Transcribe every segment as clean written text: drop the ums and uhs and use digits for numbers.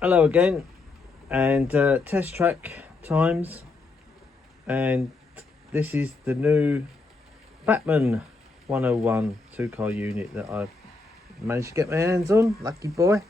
Hello again, and test track times, and this is the new Bachmann 101 two-car unit that I've managed to get my hands on. Lucky boy.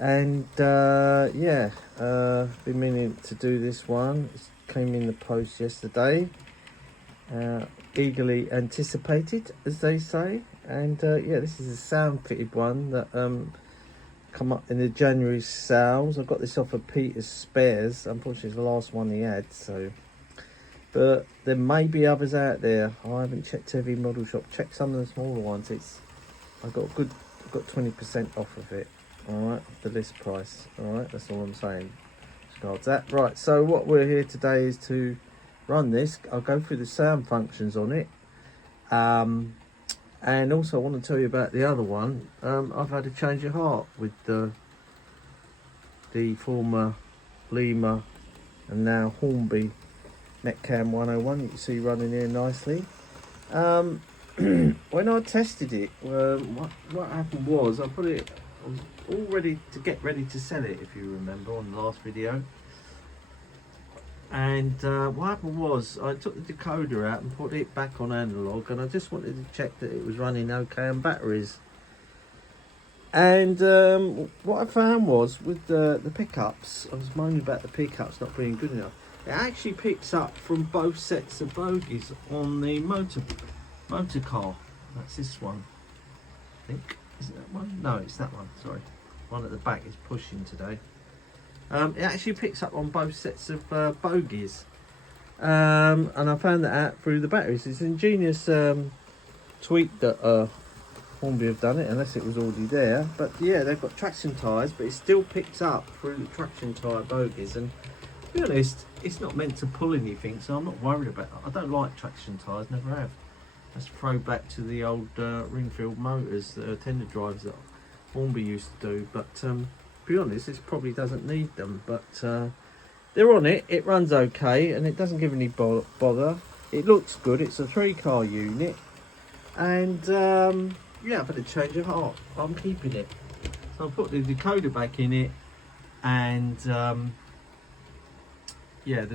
And been meaning to do this one. It came in the post yesterday, eagerly anticipated, as they say. And this is a sound fitted one that come up in the January sales. I got this off of Peter's Spares. Unfortunately, it's the last one he had. So, but there may be others out there. I haven't checked every model shop. Check some of the smaller ones. I got 20% off of it. All right, the list price. All right, that's all I'm saying. Regards that. Right. So what we're here today is to run this. I'll go through the sound functions on it. And also I want to tell you about the other one. I've had a change of heart with the former Lima and now Hornby Metcam 101. You can see running here nicely. When I tested it, what happened was I was all ready to sell it, if you remember, on the last video. And what happened was I took the decoder out and put it back on analog, and I just wanted to check that it was running okay on batteries. And what I found was with the pickups, I was moaning about the pickups not being good enough. It actually picks up from both sets of bogies on the motor car. That's this one, I think. Is it that one? No, it's that one. Sorry, one at the back is pushing today. It actually picks up on both sets of bogies, and I found that out through the batteries. It's an ingenious tweak that Hornby have done it, unless it was already there. But yeah, they've got traction tyres, but it still picks up through the traction tyre bogies. And to be honest, it's not meant to pull anything, so I'm not worried about that. I don't like traction tyres, never have. That's a throwback to the old Ringfield motors, the tender drives that Hornby used to do. But to be honest, this probably doesn't need them, but they're on it. It runs okay, and it doesn't give any bother. It looks good. It's a 3-car unit, and I've had a change of heart. I'm keeping it. So I'll put the decoder back in it, and the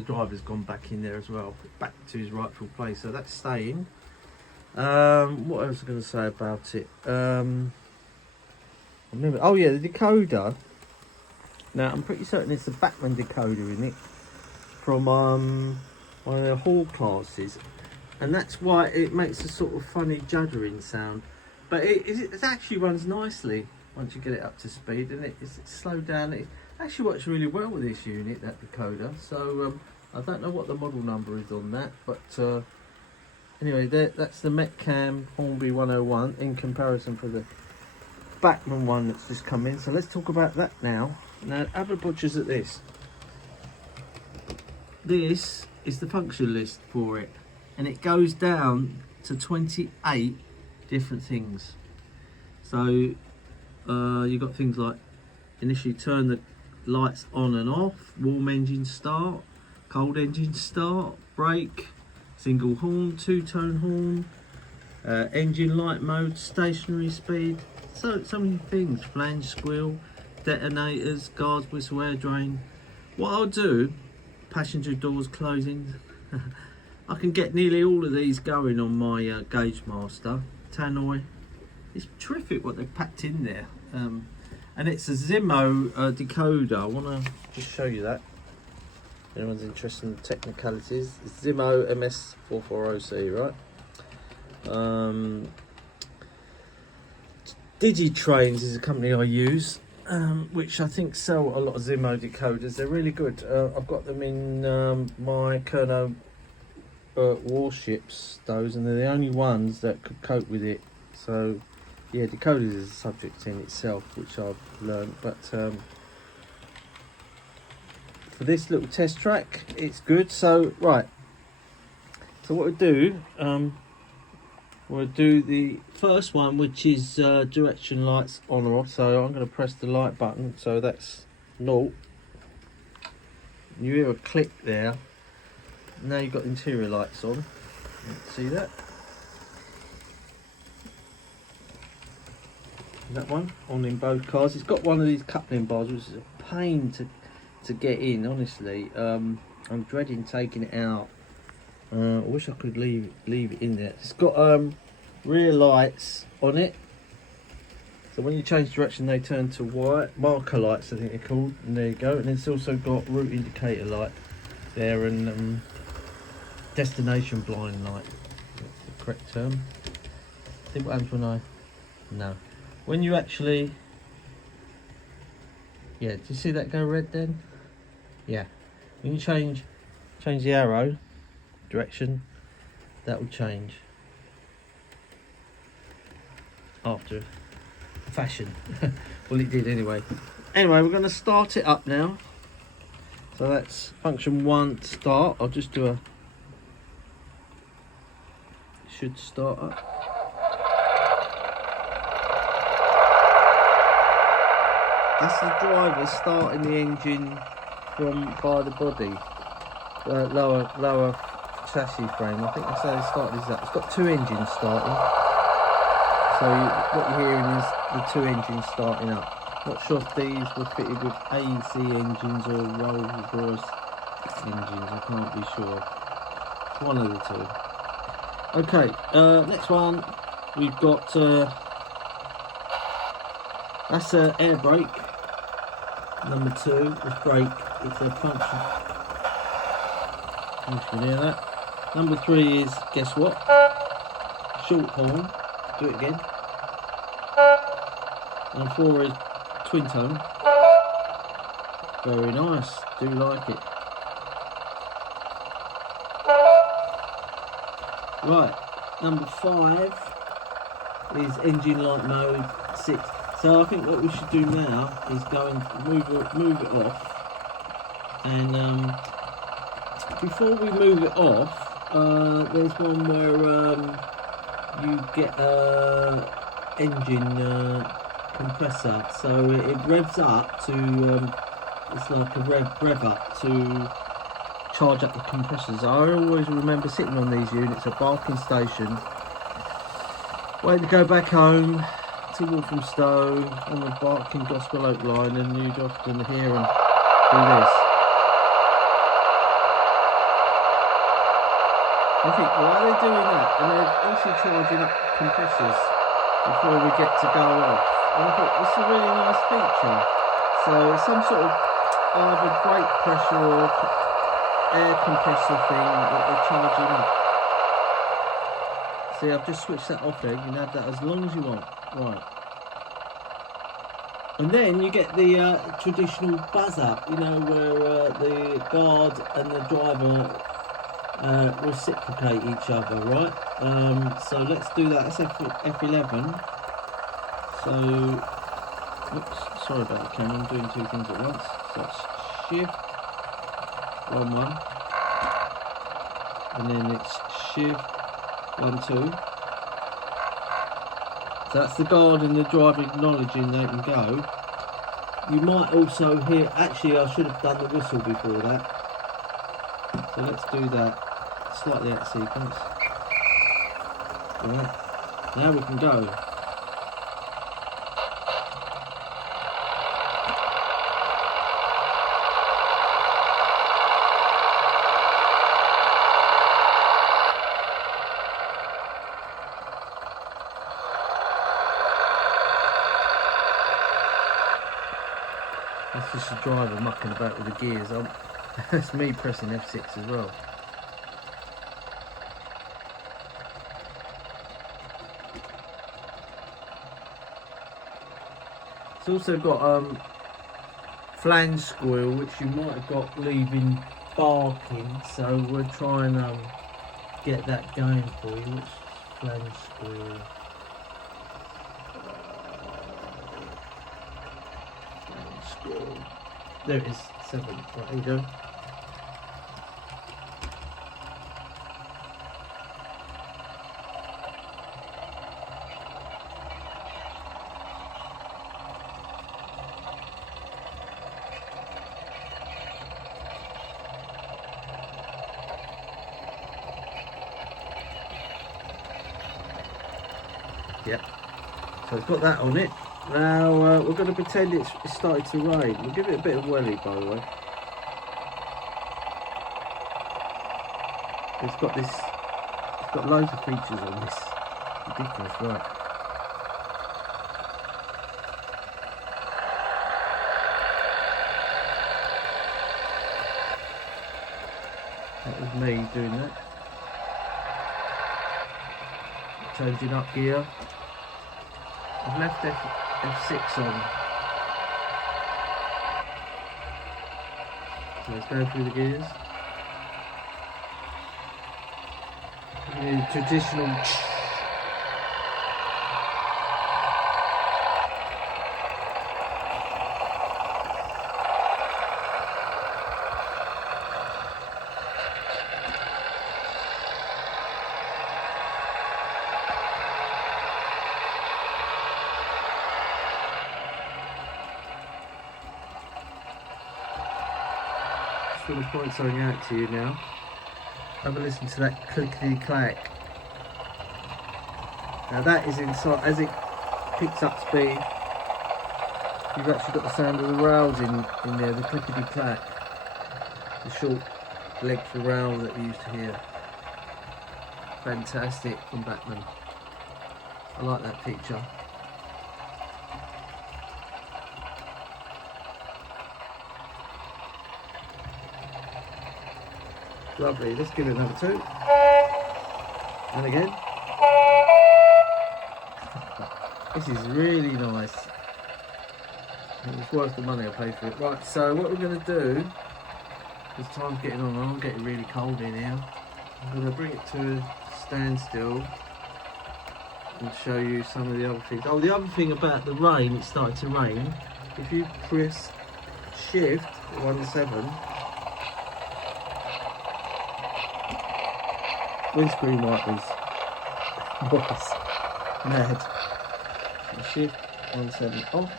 driver's gone back in there as well, back to his rightful place. So that's staying. What else was I going to say about it? The decoder. Now, I'm pretty certain it's a Bachmann decoder in it from one of the hall classes, and that's why it makes a sort of funny juddering sound. But it actually runs nicely once you get it up to speed, and it's slowed down. It actually works really well with this unit, that decoder. So I don't know what the model number is on that, but anyway, that's the Metcam Hornby 101 in comparison for the Bachmann one that's just come in. So let's talk about that now. Now, have a butchers at this. This is the function list for it, and it goes down to 28 different things. So you've got things like initially turn the lights on and off, warm engine start, cold engine start, brake, single horn, two-tone horn, engine light mode, stationary speed. So many things. Flange squeal, detonators, guards whistle, air drain. What I'll do, passenger doors closing. I can get nearly all of these going on my Gauge Master. Tannoy. It's terrific what they've packed in there. And it's a Zimmo decoder. I want to just show you that. If anyone's interested in the technicalities. It's Zimmo MS440C, right? Digitrains is a company I use, which I think sell a lot of Zimmo decoders. They're really good. I've got them in my Kerno warships, those, and they're the only ones that could cope with it. So yeah, decoders is a subject in itself, which I've learned, but for this little test track it's good. So right, so what we'll do, we'll do the first one, which is direction lights on or off. So I'm going to press the light button, so that's 0. You hear a click there. Now you've got interior lights on. See that? that one on in both cars. It's got one of these coupling bars, which is a pain to get in, honestly. I'm dreading taking it out. I wish I could leave it in there. It's got rear lights on it, so when you change direction they turn to white. Marker lights, I think they're called, and there you go. And it's also got route indicator light there, and destination blind light, that's the correct term. See what happens when when you actually, do you see that go red then? Yeah, when you change the arrow direction, that will change after fashion. Well, it did anyway. We're going to start it up now. So that's function 1 start. I'll just do a, should start up. That's the driver starting the engine from by the body, lower chassis frame. I think that's how they started this up. It's got 2 engines starting. So what you're hearing is the 2 engines starting up. Not sure if these were fitted with AC engines or Rolls-Royce engines. I can't be sure. It's one of the 2. Okay, next one we've got. That's an air brake. Number 2 is brake. It's a function. You can hear that. Number 3 is, guess what? Short horn. Do it again. And 4 is twin tone. Very nice. Do like it. Right. Number 5 is engine light mode 6. So I think what we should do now is go and move it off, and before we move it off, there's one where you get engine compressor, so it revs up to it's like a rev up to charge up the compressors. I always remember sitting on these units at Barking Station, waiting to go back home to Walthamstow on the Barking Gospel Oak line, and you'd often hear them do this. I think, why are they doing that? And they're also charging up compressors before we get to go off. And I thought, this is a really nice feature. So it's some sort of either brake pressure or air compressor thing that they're charging up. See, I've just switched that off there. You can have that as long as you want. Right. And then you get the traditional buzz up, you know, where the guard and the driver reciprocate each other, right? So let's do that. That's F11. So, oops, sorry about the camera, I'm doing 2 things at once. So it's shift, 1, and then it's shift, 1, 2. So that's the guard and the driver acknowledging they can go. You might also hear, actually I should have done the whistle before that. So let's do that, slightly out of sequence. Right, now we can go. That's just the driver mucking about with the gears on. That's me pressing F6 as well. It's also got flange squeal, which you might have got leaving Barking, so we'll try and get that going for you. Which flange squeal? There it is, 7. Right, here you go. Yep. So it's got that on it. Now we're going to pretend it's started to rain. We'll give it a bit of welly, by the way. It's got loads of features on this. Ridiculous, right? That was me doing that. Changing up gear. I've left F6 on. So let's go through the gears. The traditional. Just want to point something out to you now. Have a listen to that clickety clack. Now that is inside, as it picks up speed, you've actually got the sound of the rails in there, the clickety clack. The short leg for rail that you used to hear. Fantastic from Bachmann. I like that feature. Lovely, let's give it another 2. And again. This is really nice. It was worth the money I paid for it. Right, so what we're going to do, because time's getting on, I'm getting really cold in here. I'm going to bring it to a standstill and show you some of the other things. Oh, the other thing about the rain, it started to rain. If you press shift 17, windscreen wipers was mad. Shift 17 off.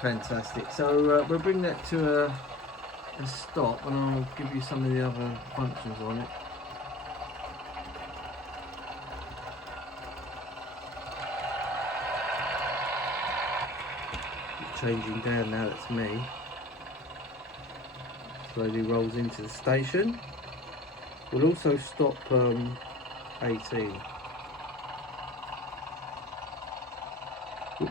Fantastic. So we'll bring that to a stop and I'll give you some of the other functions on it. It's changing down now, that's me. Slowly rolls into the station. We'll also stop 18. Oops.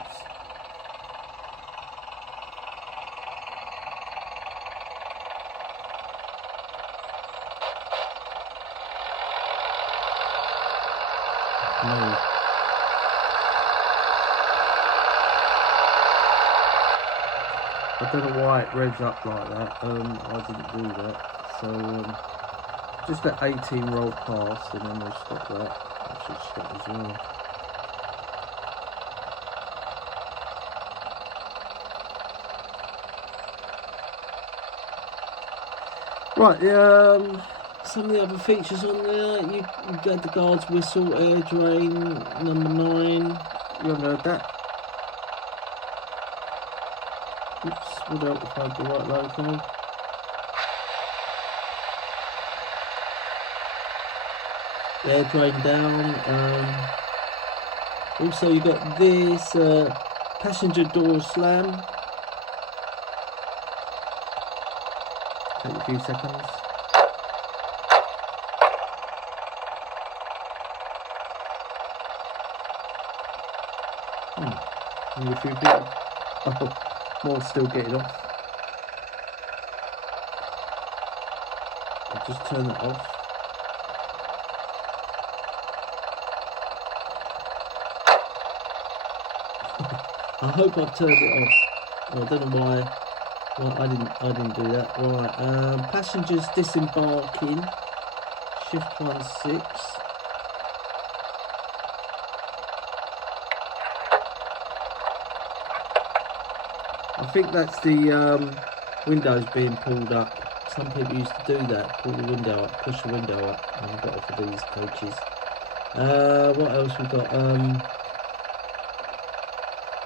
No. I don't know why it revs up like that. I didn't do that. So just let 18 roll past and then we'll stop that. I should stop as well. Right, some of the other features on there, you get the guard's whistle, air drain, number 9, you haven't heard that. Oops, would help if I had the right logo. Air drain down, also you got this passenger door slam. Take a few seconds. And a few people. Oh, more still getting off. I'll just turn that off. I hope I've turned it off. Oh, I don't know why. Well, I didn't do that. Right, passengers disembarking. Shift 16. I think that's the windows being pulled up. Some people used to do that, pull the window up, push the window up, and I got off of these coaches. What else we got?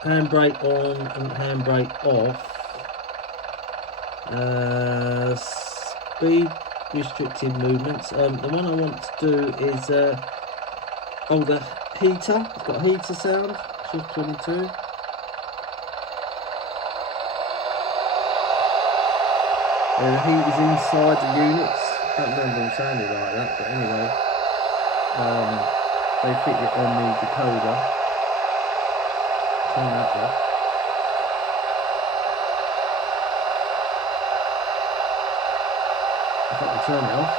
Handbrake on and handbrake off. Speed restricted movements. The one I want to do is the heater. It's got heater sound. Shift 22. And the heat is inside the units. I don't remember them sounding like that, but anyway, they fit it on the decoder. Turn that off. If I can turn it off.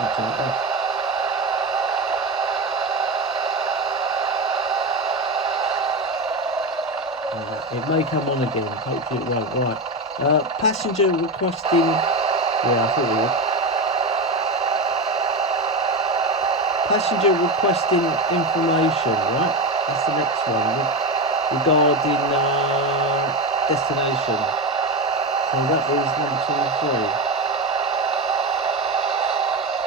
I'll turn it off. It may come on again, hopefully it won't. Right. Passenger requesting. Yeah, I thought it would. Passenger requesting information, right? That's the next one. Regarding destination. So that is number 23.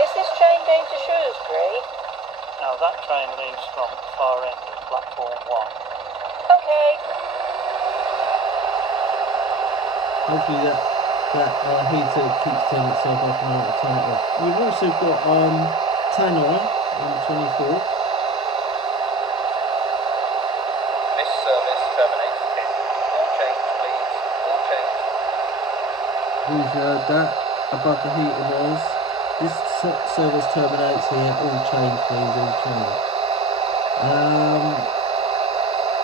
Is this train going to Shrewsbury? No, that train leaves from far end of platform 1. Okay. Hopefully that heater keeps turning itself off and I'll turn it off. You've also got tannoy on 24. This service terminates here. All change, please. All change. We've heard that above the heater noise. This service terminates here. All change, please. All change.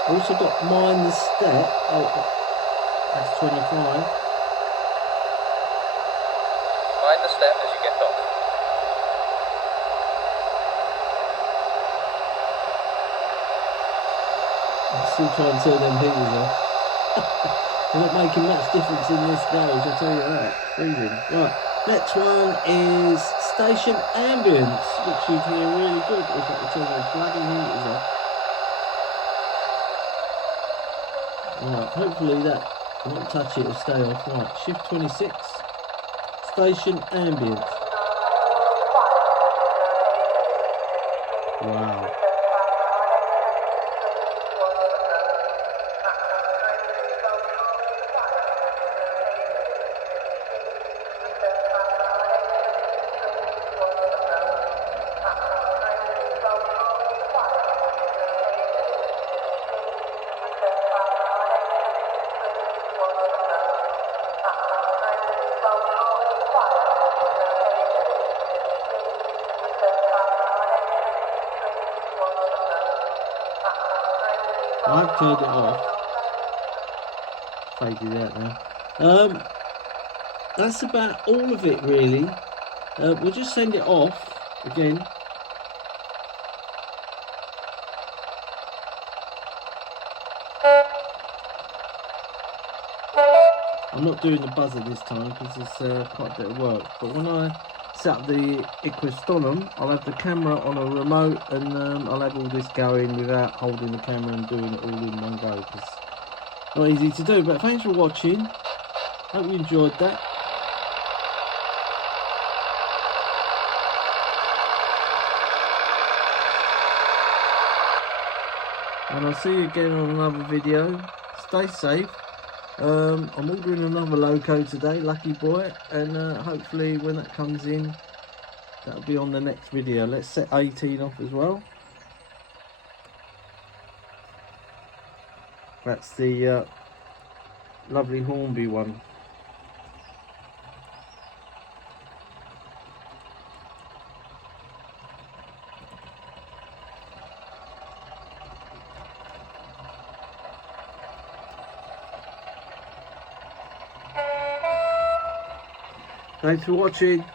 Also got mind the step. Oh, that's 25. Mind the step as you get off. I'm still trying to turn them heaters off. They're not making much difference in this garage, I'll tell you that. Freezing. Right, next one is station ambience, which you can hear really good if I can turn those bloody heaters off. Right, hopefully that won't touch it, it'll stay off. Right, shift 26, station ambience. Wow. I've turned it off. Faded out now. That's about all of it really. We'll just send it off again. I'm not doing the buzzer this time because it's quite a bit of work. But when I set up the Equistolum, I'll have the camera on a remote and I'll have all this going without holding the camera and doing it all in one go. Because it's not easy to do. But thanks for watching. Hope you enjoyed that. And I'll see you again on another video. Stay safe. I'm ordering another loco today, lucky boy, and hopefully when that comes in, that'll be on the next video. Let's set 18 off as well. That's the lovely Hornby one. Thanks for watching.